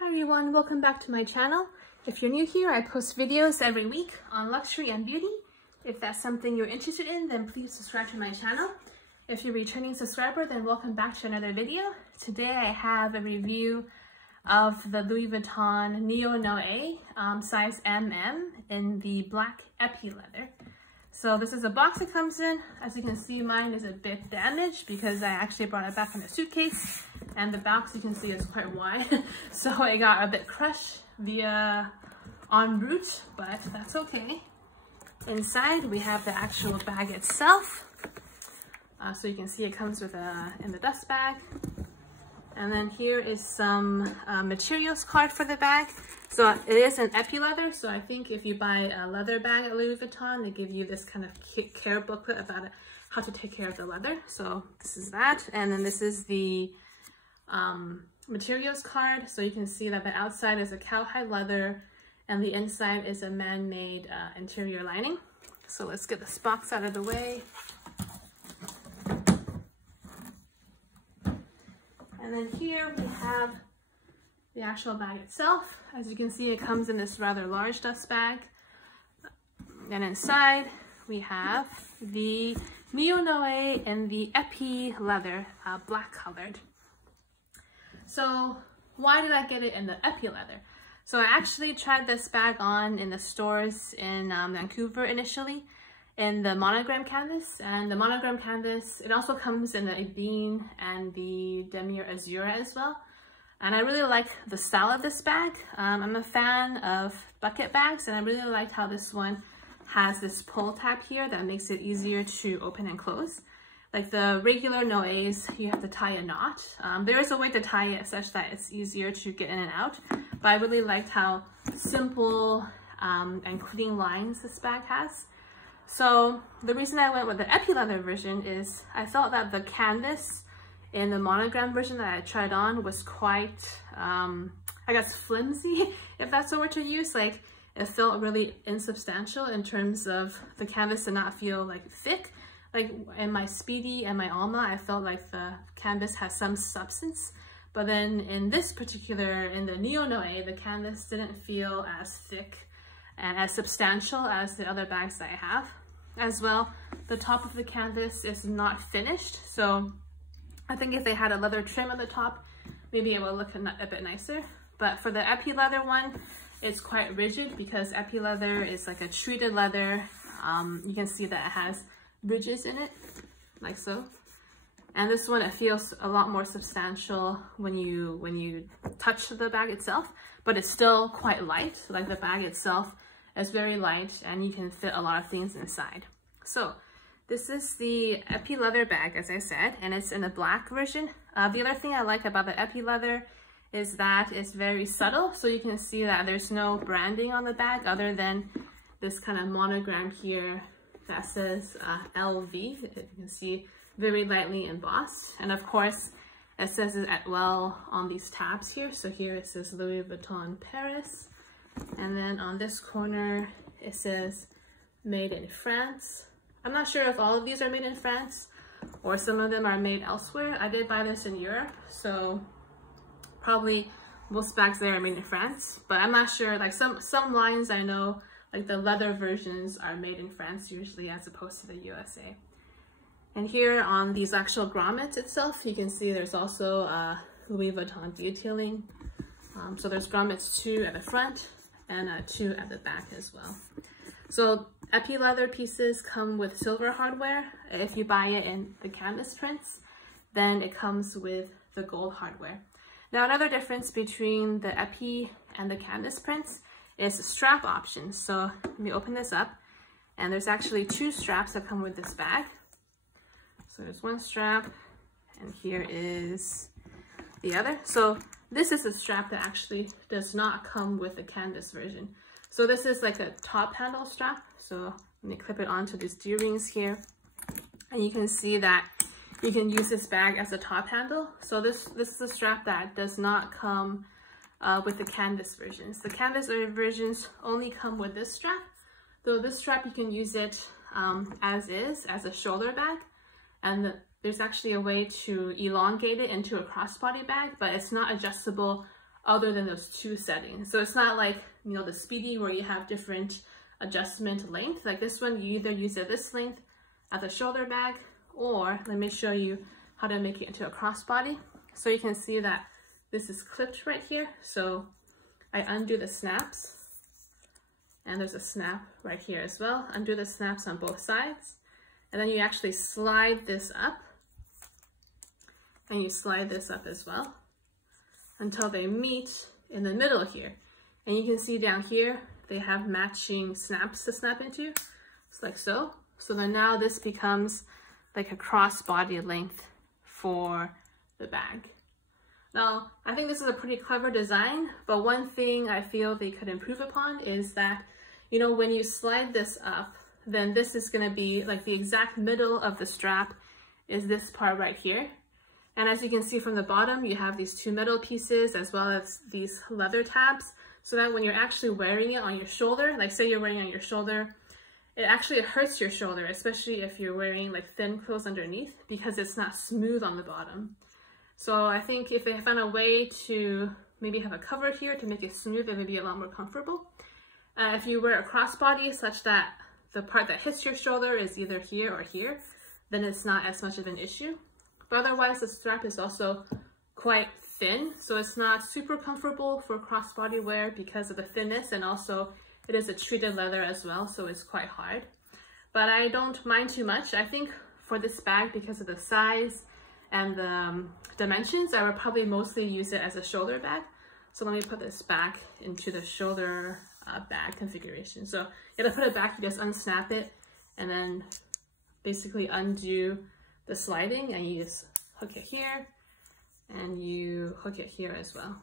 Hi everyone, welcome back to my channel. If you're new here, I post videos every week on luxury and beauty. If that's something you're interested in, then please subscribe to my channel. If you're a returning subscriber, then welcome back to another video. Today I have a review of the Louis Vuitton NeoNoe size MM in the black Epi leather. So this is a box it comes in. As you can see, mine is a bit damaged because I actually brought it back in a suitcase, and the box you can see is quite wide. So it got a bit crushed via en route, but that's okay. Inside we have the actual bag itself. So you can see it comes with in the dust bag. And then here is some materials card for the bag. So it is an Epi leather, so I think if you buy a leather bag at Louis Vuitton, they give you this kind of care booklet about how to take care of the leather. So this is that. And then this is the materials card. So you can see that the outside is a cowhide leather and the inside is a man-made interior lining. So let's get this box out of the way. And then here we have the actual bag itself. As you can see, it comes in this rather large dust bag. And inside we have the NeoNoe in the Epi leather, black colored. So why did I get it in the Epi leather? So I actually tried this bag on in the stores in Vancouver initially, in the Monogram canvas, and the Monogram canvas, it also comes in the Ebene and the Damier Azura as well. And I really like the style of this bag. I'm a fan of bucket bags, and I really liked how this one has this pull tab here that makes it easier to open and close. Like the regular Noes, you have to tie a knot. There is a way to tie it such that it's easier to get in and out, but I really liked how simple and clean lines this bag has. So the reason I went with the Epi leather version is I felt that the canvas in the Monogram version that I tried on was quite, I guess, flimsy, if that's the word to use. Like, it felt really insubstantial in terms of the canvas did not feel like thick. Like in my Speedy and my Alma, I felt like the canvas has some substance. But then in this particular, in the NeoNoe, the canvas didn't feel as thick and as substantial as the other bags that I have. As well, the top of the canvas is not finished, so I think if they had a leather trim at the top, maybe it will look a bit nicer. But for the Epi leather one, it's quite rigid because Epi leather is like a treated leather. You can see that it has ridges in it, like so. And this one, it feels a lot more substantial when you touch the bag itself, but it's still quite light. Like the bag itself is very light and you can fit a lot of things inside. So this is the Epi leather bag, as I said, and it's in the black version. The other thing I like about the Epi leather is that it's very subtle. So you can see that there's no branding on the bag other than this kind of monogram here that says LV. You can see very lightly embossed. And of course, it says it as well on these tabs here. So here it says Louis Vuitton Paris. And then on this corner, it says made in France. I'm not sure if all of these are made in France or some of them are made elsewhere. I did buy this in Europe, so probably most bags there are made in France, but I'm not sure. Like some lines I know, like the leather versions are made in France usually as opposed to the USA. And here on these actual grommets itself, you can see there's also Louis Vuitton detailing. So there's grommets 2 at the front and 2 at the back as well. So Epi leather pieces come with silver hardware. If you buy it in the canvas prints, then it comes with the gold hardware. Now another difference between the Epi and the canvas prints is strap options. So let me open this up, and there's actually 2 straps that come with this bag. So there's one strap, and here is the other. So this is a strap that actually does not come with the canvas version. So this is like a top handle strap. So let me clip it onto these D-rings here. And you can see that you can use this bag as a top handle. So this is a strap that does not come with the canvas versions. The canvas versions only come with this strap. So this strap, you can use it as is, as a shoulder bag. And there's actually a way to elongate it into a crossbody bag, but it's not adjustable other than those two settings. So it's not like, you know, the Speedy where you have different adjustment length. Like this one, you either use it this length as a shoulder bag, or let me show you how to make it into a crossbody. So you can see that this is clipped right here. So I undo the snaps, and there's a snap right here as well. Undo the snaps on both sides, and then you actually slide this up, and you slide this up as well until they meet in the middle here. And you can see down here, they have matching snaps to snap into. It's like so. So then now this becomes like a crossbody length for the bag. Now, I think this is a pretty clever design, but one thing I feel they could improve upon is that, you know, when you slide this up, then this is gonna be like the exact middle of the strap is this part right here. And as you can see from the bottom, you have these two metal pieces as well as these leather tabs, so that when you're actually wearing it on your shoulder, like say you're wearing it on your shoulder, it actually hurts your shoulder, especially if you're wearing like thin clothes underneath, because it's not smooth on the bottom. So I think if they found a way to maybe have a cover here to make it smooth, it would be a lot more comfortable. If you wear a crossbody such that the part that hits your shoulder is either here or here, then it's not as much of an issue. But otherwise, the strap is also quite thin, so it's not super comfortable for crossbody wear because of the thinness, and also it is a treated leather as well, so it's quite hard. But I don't mind too much. I think for this bag, because of the size and the dimensions, I would probably mostly use it as a shoulder bag. So let me put this back into the shoulder bag configuration. So you have to put it back, you just unsnap it, and then basically undo the sliding, and you just hook it here, and you hook it here as well.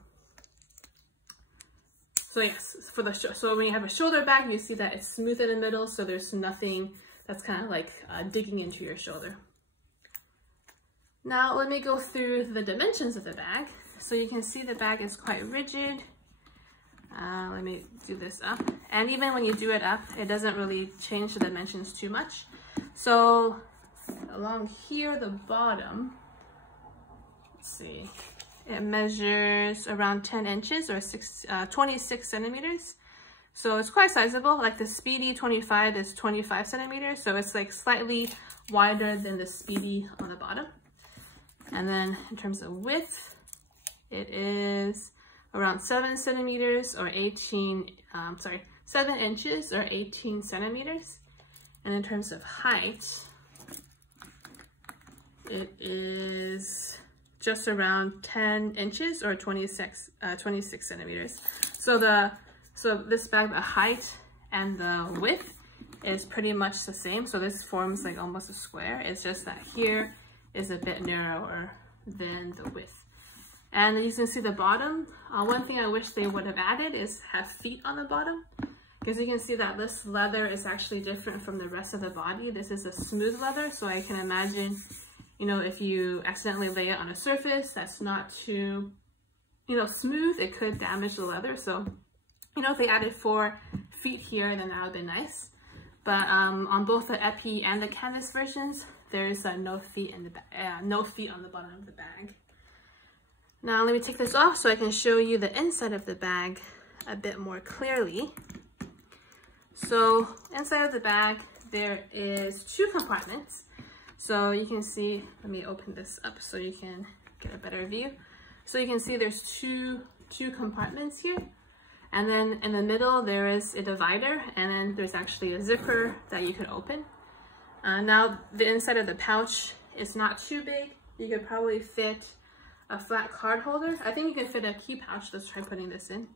So yes, for the so when you have a shoulder bag, you see that it's smooth in the middle, so there's nothing that's kind of like digging into your shoulder. Now let me go through the dimensions of the bag. So you can see the bag is quite rigid. Let me do this up, and even when you do it up, it doesn't really change the dimensions too much. So along here, the bottom, let's see, it measures around 10 inches or 26 centimeters. So it's quite sizable. Like the Speedy 25 is 25 centimeters. So it's like slightly wider than the Speedy on the bottom. And then in terms of width, it is around 7 centimeters or 7 inches or 18 centimeters. And in terms of height, it is just around 10 inches or 26 centimeters. So this bag, the height and the width is pretty much the same. So this forms like almost a square. It's just that here is a bit narrower than the width. And you can see the bottom. One thing I wish they would have added is have feet on the bottom, because you can see that this leather is actually different from the rest of the body. This is a smooth leather, so I can imagine, you know, if you accidentally lay it on a surface that's not too, you know, smooth, it could damage the leather. So, you know, if they added 4 feet here, then that would be nice. But on both the Epi and the canvas versions, there's no feet in the no feet on the bottom of the bag. Now let me take this off so I can show you the inside of the bag a bit more clearly. So inside of the bag, there is 2 compartments. So you can see, let me open this up so you can get a better view. So you can see there's two compartments here. And then in the middle, there is a divider, and then there's actually a zipper that you can open. Now the inside of the pouch is not too big. You could probably fit a flat card holder. I think you can fit a key pouch. Let's try putting this in.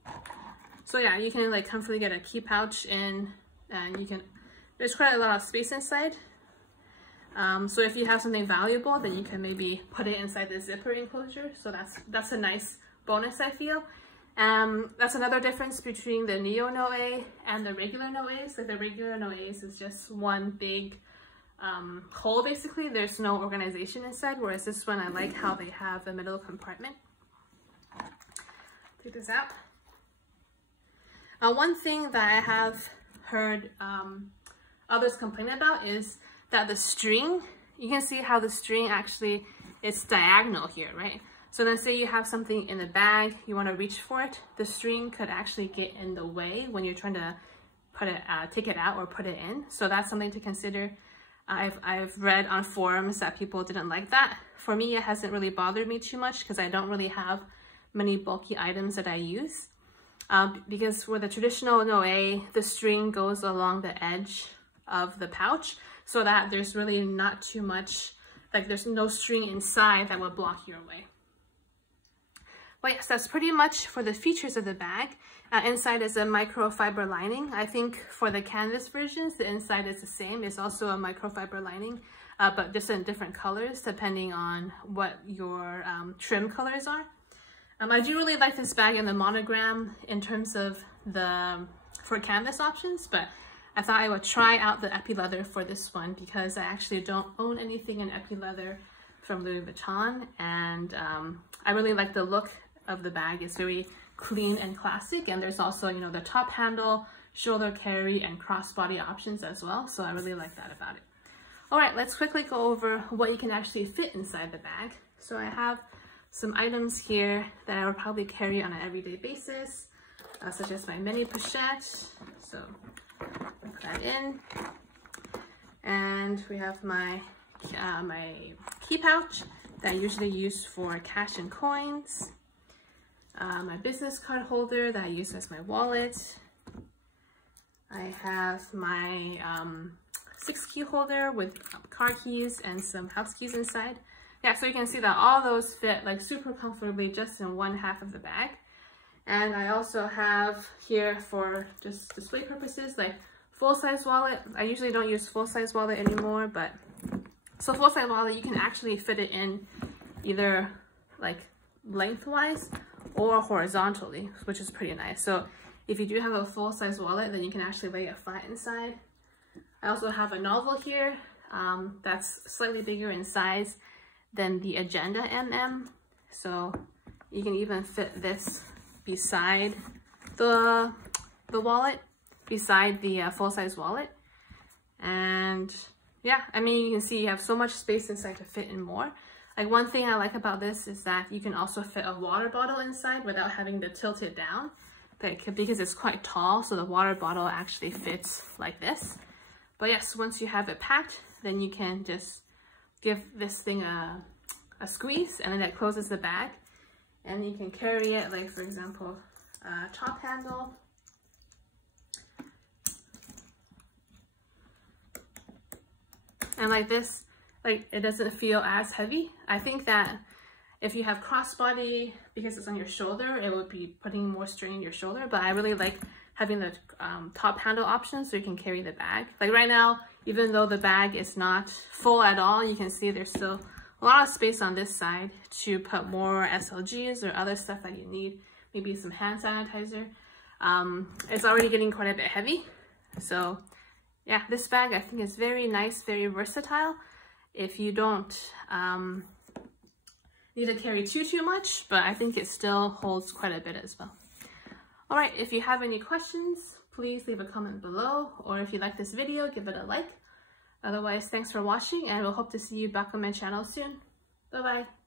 So yeah, you can like comfortably get a key pouch in, and you can, there's quite a lot of space inside. So if you have something valuable, then you can maybe put it inside the zipper enclosure. So that's a nice bonus, I feel. That's another difference between the NeoNoe and the regular Noes. Like the regular Noes is just one big hole basically. There's no organization inside, whereas this one, I like how they have the middle compartment. Take this out. One thing that I have heard others complain about is that the string, you can see how the string actually is diagonal here, right? So then say you have something in the bag, you want to reach for it, the string could actually get in the way when you're trying to put it, take it out or put it in. So that's something to consider. I've read on forums that people didn't like that. For me, it hasn't really bothered me too much because I don't really have many bulky items that I use. Because for the traditional Noe, the string goes along the edge of the pouch so that there's really not too much, like there's no string inside that would block your way. But yes, that's pretty much for the features of the bag. Inside is a microfiber lining. I think for the canvas versions, the inside is the same. It's also a microfiber lining, but just in different colors depending on what your trim colors are. I do really like this bag in the Monogram in terms of for canvas options, but I thought I would try out the Epi leather for this one because I actually don't own anything in Epi leather from Louis Vuitton, and I really like the look of the bag. It's very clean and classic, and there's also, you know, the top handle, shoulder carry, and crossbody options as well, so I really like that about it. All right, let's quickly go over what you can actually fit inside the bag. So I have some items here that I would probably carry on an everyday basis, such as my mini pochette. So put that in, and we have my my key pouch that I usually use for cash and coins. My business card holder that I use as my wallet. I have my 6 key holder with car keys and some house keys inside. Yeah, so you can see that all those fit like super comfortably just in one half of the bag. And I also have here, for just display purposes, like full-size wallet. I usually don't use full-size wallet anymore, but so full-size wallet, you can actually fit it in either like lengthwise or horizontally, which is pretty nice. So if you do have a full-size wallet, then you can actually lay it flat inside. I also have a novel here that's slightly bigger in size than the Agenda MM. So you can even fit this beside the wallet, beside the full-size wallet. And yeah, I mean, you can see you have so much space inside to fit in more. Like, one thing I like about this is that you can also fit a water bottle inside without having to tilt it down, because it's quite tall, so the water bottle actually fits like this. But yes, once you have it packed, then you can just give this thing a squeeze, and then it closes the bag, and you can carry it, like for example, top handle. And like this, like it doesn't feel as heavy. I think that if you have crossbody, because it's on your shoulder, it would be putting more strain in your shoulder, but I really like having the top handle option so you can carry the bag. Like right now, even though the bag is not full at all, you can see there's still a lot of space on this side to put more SLGs or other stuff that you need, maybe some hand sanitizer. It's already getting quite a bit heavy. So yeah, this bag I think is very nice, very versatile. If you don't need to carry too much, but I think it still holds quite a bit as well. All right, if you have any questions, please leave a comment below, or if you like this video, give it a like. Otherwise, thanks for watching, and we'll hope to see you back on my channel soon. Bye-bye.